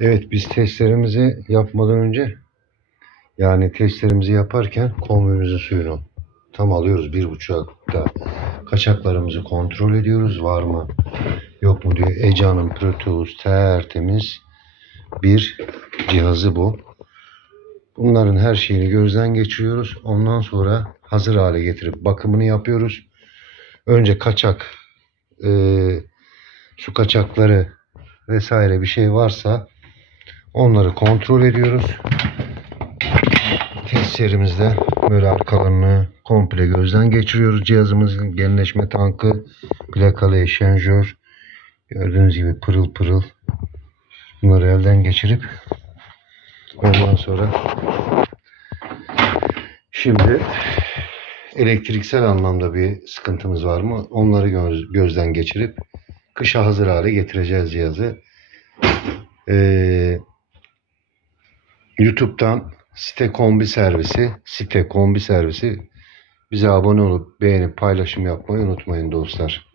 Evet biz testlerimizi yapmadan önce yani testlerimizi yaparken kombimizin suyunu tam alıyoruz bir buçukta kaçaklarımızı kontrol ediyoruz var mı yok mu diye Eca'nın Proteus tertemiz bir cihazı bu. Bunların her şeyini gözden geçiriyoruz. Ondan sonra hazır hale getirip bakımını yapıyoruz. Önce kaçak e, su kaçakları vesaire bir şey varsa onları kontrol ediyoruz. Testlerimizde böyle arkalarını komple gözden geçiriyoruz. Cihazımızın genleşme tankı, plakalı eşenjör gördüğünüz gibi pırıl pırıl bunları elden geçirip ondan sonra şimdi elektriksel anlamda bir sıkıntımız var mı? Onları göz- gözden geçirip kışa hazır hale getireceğiz cihazı. Ee, YouTube'dan site kombi servisi, site kombi servisi bize abone olup beğenip paylaşım yapmayı unutmayın dostlar.